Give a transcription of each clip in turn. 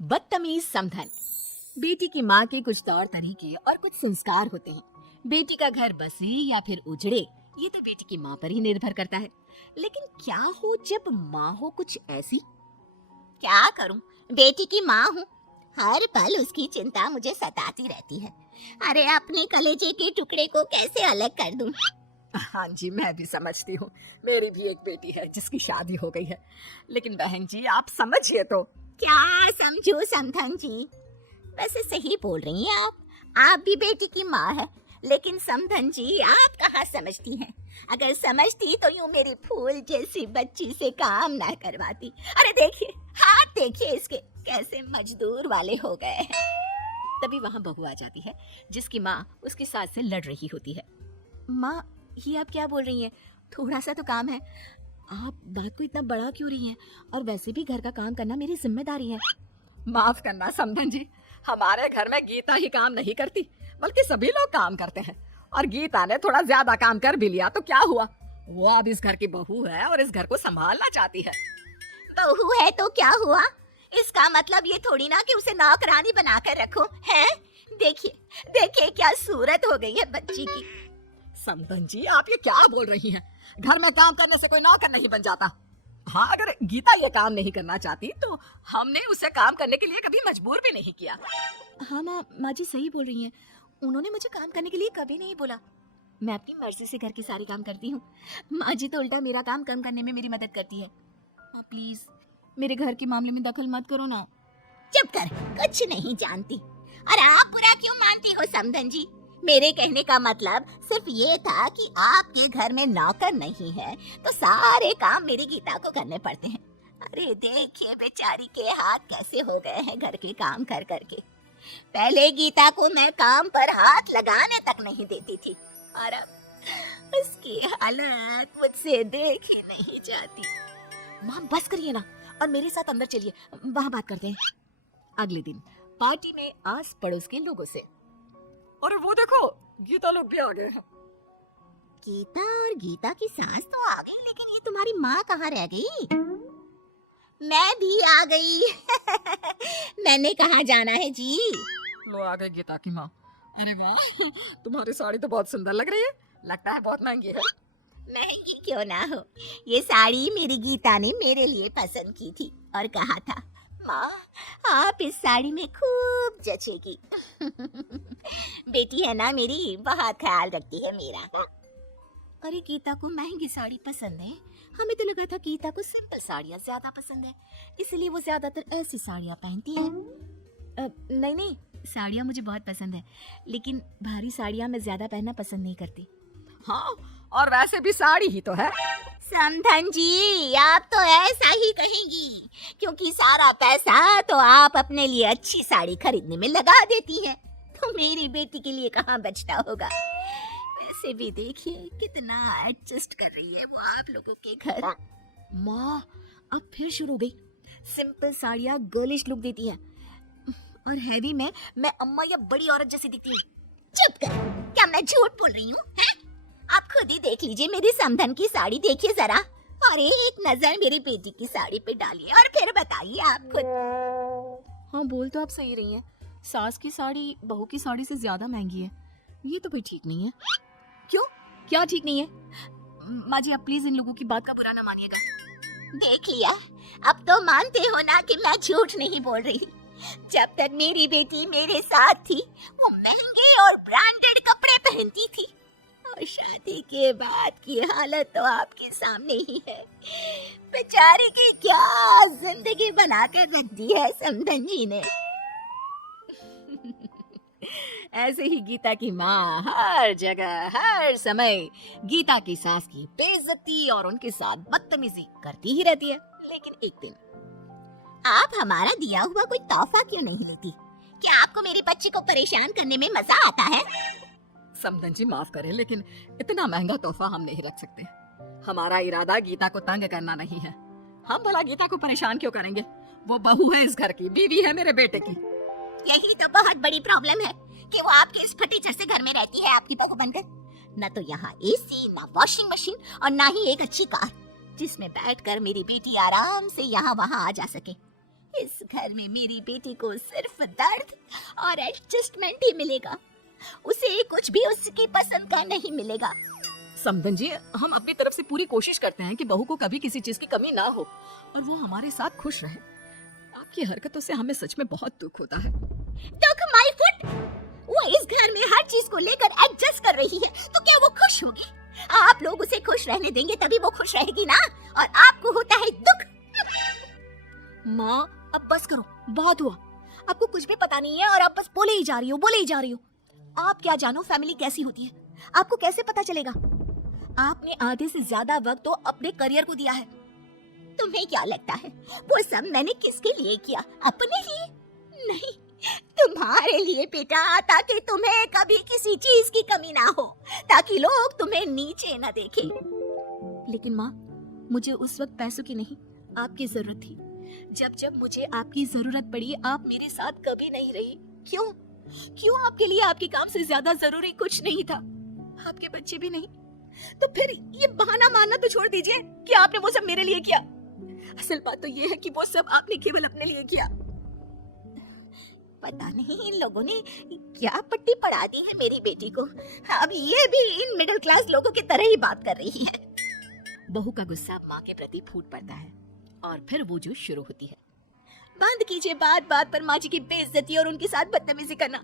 बदतमीज समधन। बेटी की माँ के कुछ तौर तरीके और कुछ संस्कार होते हैं। बेटी का घर बसे या फिर उजड़े, ये तो बेटी की माँ पर ही निर्भर करता है। लेकिन क्या हो जब माँ हो कुछ ऐसी? क्या करूं, बेटी की माँ हूँ। हर पल उसकी चिंता मुझे सताती रहती है। अरे अपने कलेजे के टुकड़े को कैसे अलग कर दूं? हाँ जी, मैं भी समझती हूँ। मेरी भी एक बेटी है जिसकी शादी हो गई है। लेकिन बहन जी, आप समझिए तो। क्या समझू समधन जी? वैसे सही बोल रही हैं आप भी बेटी की माँ है। लेकिन समधन जी, आप कहाँ समझती हैं? अगर समझती तो यूं मेरी फूल जैसी बच्ची से काम ना करवाती। अरे देखिए, हाथ देखिए इसके कैसे मजदूर वाले हो गए हैं। तभी वहाँ बहू आ जाती है जिसकी माँ उसकी सास से लड़ रही होती है। माँ, ये आप क्या बोल रही हैं? थोड़ा सा तो काम है। आप बात को इतना बड़ा क्यों रही हैं? और वैसे भी घर का काम करना मेरी जिम्मेदारी है। माफ करना समधन जी, हमारे घर में गीता ही काम नहीं करती, बल्कि सभी लोग काम करते हैं। और गीता ने थोड़ा ज्यादा काम कर भी लिया तो क्या हुआ? वो अब इस घर की बहू है और इस घर को संभालना चाहती है। बहू है तो क्या हुआ? इसका मतलब ये थोड़ी ना कि उसे नौकरानी बनाकर रखो है। देखिए देखिए क्या सूरत हो गई है बच्ची की। समधन जी, आप ये क्या बोल रही हैं? घर में काम करने से कोई नौकर नहीं बन जाता। हाँ, अगर गीता ये काम नहीं करना चाहती तो हमने उसे काम करने के लिए कभी मजबूर भी नहीं किया। हाँ माँ जी सही बोल रही हैं। उन्होंने मुझे काम करने के लिए कभी नहीं बोला। मैं अपनी मर्जी से घर के सारे काम करती हूँ। माँ जी तो उल्टा मेरा काम कम करने में मेरी मदद करती है। माँ प्लीज मेरे घर के मामले में दखल मत करो ना। चुप कर, कुछ नहीं जानती। और आप बुरा क्यों मानती हो समधन जी? मेरे कहने का मतलब सिर्फ ये था कि आपके घर में नौकर नहीं है तो सारे काम मेरी गीता को करने पड़ते हैं। अरे देखिए बेचारी के हाथ कैसे हो गए हैं घर के काम कर करके। पहले गीता को मैं काम पर हाथ लगाने तक नहीं देती थी और अब उसकी हालत मुझसे देखी नहीं जाती। माँ बस करिए ना और मेरे साथ अंदर चलिए, वहाँ बात करते हैं। अगले दिन पार्टी में आस पड़ोस के लोगों से। अरे वो देखो, गीता लोग भी आ गए हैं। गीता और गीता की सास तो आ गई, लेकिन ये तुम्हारी माँ कहाँ रह गई? मैं भी आ गई। मैंने कहाँ जाना है जी? लो आ गई गीता की माँ। अरे वाह, तुम्हारी साड़ी तो बहुत सुंदर लग रही है। लगता है बहुत महंगी है। महंगी क्यों ना हो, ये साड़ी मेरी गीता ने मेरे लिए पसंद की थी और कहा था, माँ आप इस साड़ी में खूब जचेगी। बेटी है ना मेरी, बहुत ख्याल रखती है मेरा। अरे गीता को महंगी साड़ी पसंद है? हमें तो लगा था गीता को सिंपल साड़ियाँ ज्यादा पसंद है, इसलिए वो ज्यादातर ऐसी साड़ियाँ पहनती है। नहीं नहीं, साड़ियाँ मुझे बहुत पसंद है, लेकिन भारी साड़ियाँ मैं ज्यादा पहनना पसंद नहीं करती। हाँ, और वैसे भी साड़ी ही तो है। समधन जी, आप तो ऐसा ही कहेंगी क्योंकि सारा पैसा तो आप अपने लिए अच्छी साड़ी खरीदने में लगा देती हैं, तो मेरी बेटी के लिए कहाँ बचता होगा। वैसे भी देखिए कितना एडजस्ट कर रही है वो आप लोगों के घर। माँ अब फिर शुरू हो गई। सिंपल साड़ियाँ गर्लिश लुक देती हैं और हैवी में मैं अम्मा या बड़ी औरत जैसी दिखती हूँ। चुप कर, क्या मैं झूठ बोल रही हूँ? आप खुद ही देख लीजिए मेरी समधन की साड़ी, देखिए जरा और एक नजर मेरी बेटी की साड़ी पे डालिए और फिर बताइए आप खुद। हाँ बोल तो आप सही रही हैं, सास की साड़ी बहू की साड़ी से ज्यादा महंगी है। ये तो कोई ठीक नहीं है। क्यों, क्या ठीक नहीं है? माँ जी आप प्लीज इन लोगों की बात का बुरा ना मानिएगा। देख लिया, अब तो मानते हो ना कि मैं झूठ नहीं बोल रही। जब तक मेरी बेटी मेरे साथ थी वो महंगे और ब्रांडेड कपड़े पहनती थी, और शादी के बाद की हालत तो आपके सामने ही है। बेचारी की क्या जिंदगी बनाकर रख दी है समधन जी ने। ऐसे ही गीता की माँ हर जगह हर समय गीता की सास की बेइज्जती और उनके साथ बदतमीजी करती ही रहती है। लेकिन एक दिन, आप हमारा दिया हुआ कोई तोहफा क्यों नहीं लेती? क्या आपको मेरे बच्चे को परेशान करने में मजा आता है? समधन जी माफ करें, लेकिन इतना महंगा तोहफा हम नहीं रख सकते। हमारा इरादा गीता को तंग करना नहीं है। हम भला गीता को परेशान क्यों करेंगे? वो बहू है इस घर की, बीवी है मेरे बेटे की। यही तो बहुत बड़ी प्रॉब्लम है कि वो आपके इस फटीचर से घर में रहती है आपकी बहू बनकर। न तो यहाँ एसी, न वॉशिंग मशीन और न ही एक अच्छी कार जिसमें बैठकर मेरी बेटी आराम से यहाँ वहाँ आ जा सके। इस घर में मेरी बेटी को सिर्फ दर्द और एडजस्टमेंट ही मिलेगा। उसे कुछ भी उसकी पसंद का नहीं मिलेगा। समधन जी, हम अपनी तरफ से पूरी कोशिश करते हैं कि बहू को कभी किसी चीज की कमी ना हो और वो हमारे साथ खुश रहे। आपकी हरकतों से हमें सच में बहुत दुख होता है। दुख माय फुट। वो इस घर में हर चीज को लेकर एडजस्ट कर रही है, तो क्या वो खुश होगी? आप लोग उसे खुश रहने देंगे तभी वो खुश रहेगी ना, और आपको होता है दुख। माँ, अब बस करो, बहुत हुआ। आपको कुछ भी पता नहीं है और आप बस बोले ही जा रही हो। आप क्या जानो फैमिली कैसी होती है, आपको कैसे पता चलेगा? आपने आधे से ज्यादा वक्त तो अपने करियर को दिया है। तुम्हें क्या लगता है वो सब मैंने किसके लिए किया? अपने लिए नहीं, तुम्हारे लिए बेटा, ताकि तुम्हें कभी किसी चीज की कमी ना हो, ताकि लोग तुम्हें नीचे न देखें। लेकिन माँ, मुझे उस वक्त पैसों की नहीं, आपकी जरूरत थी। जब मुझे आपकी जरूरत पड़ी, आप मेरे साथ कभी नहीं रही। क्यों आपके लिए आपके काम से ज्यादा जरूरी कुछ नहीं था? आपके बच्चे भी नहीं। तो फिर ये बहाना मारना तो छोड़ दीजिए कि आपने वो सब मेरे लिए किया। असल बात तो ये है कि वो सब आपने केवल अपने लिए किया। पता नहीं इन लोगों ने क्या पट्टी पढ़ा दी है मेरी बेटी को। अब ये भी इन मिडिल क्लास लोगों की तरह ही बात कर रही है। बहू का गुस्सा माँ के प्रति फूट पड़ता है और फिर वो जो शुरू होती है। बंद कीजिए बात बात पर माँ जी की बेइज्जती और उनके साथ बदतमीजी करना।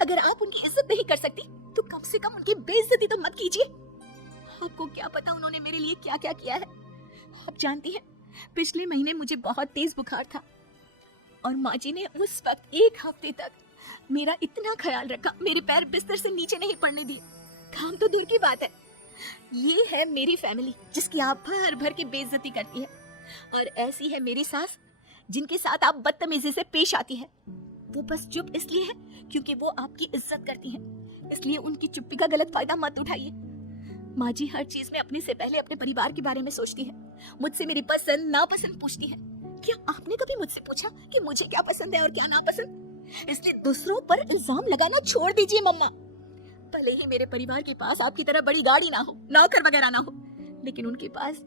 अगर आप उनकी इज्जत नहीं कर सकती तो कम से कम उनकी बेइज्जती तो मत कीजिए। आपको क्या पता उन्होंने मेरे लिए क्या क्या किया है। आप जानती हैं, पिछले महीने मुझे बहुत तेज बुखार था और माँ जी ने उस वक्त 1 हफ्ते तक मेरा इतना ख्याल रखा, मेरे पैर बिस्तर से नीचे नहीं पड़ने दिए। काम तो दूर की बात है। ये है मेरी फैमिली जिसकी आप भर भर के बेइज्जती करती है, और ऐसी है मेरी सास जिनके साथ आप बदतमीजी से पेश आती है। वो बस चुप इसलिए है क्योंकि वो आपकी इज्जत करती हैं, इसलिए उनकी चुप्पी का गलत फायदा मत उठाइए। माँ जी हर चीज में अपने से पहले अपने परिवार के बारे में सोचती है। मुझसे मेरी पसंद नापसंद पूछती है। क्या आपने कभी मुझसे पूछा कि मुझे क्या पसंद है और क्या नापसंद? इसलिए दूसरों पर इल्जाम लगाना छोड़ दीजिए मम्मा। भले ही मेरे परिवार के पास आपकी तरह बड़ी गाड़ी ना हो, नौकर वगैरह ना हो, लेकिन उनके पास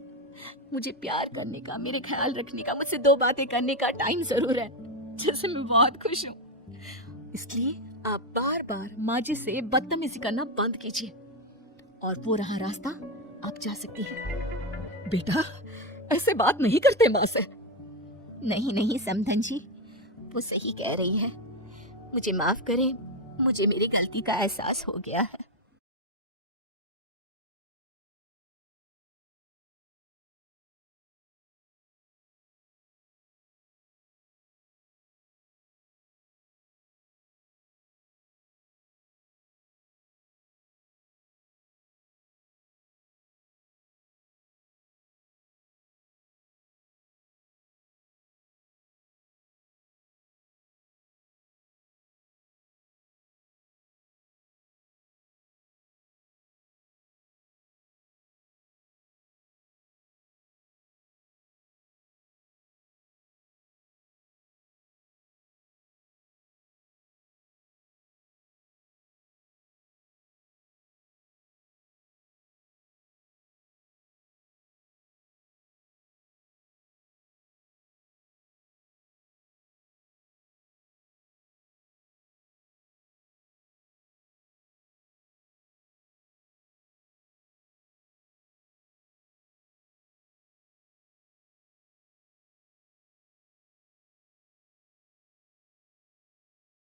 मुझे प्यार करने का, मेरे ख्याल रखने का, मुझसे 2 बातें करने का टाइम जरूर है, जिससे मैं बहुत खुश हूँ। इसलिए आप बार बार माँ जी से बदतमीजी करना बंद कीजिए और वो रहा रास्ता, आप जा सकती हैं। बेटा, ऐसे बात नहीं करते माँ से। नहीं समधन जी, वो सही कह रही है। मुझे माफ करें, मुझे मेरी गलती का एहसास हो गया है।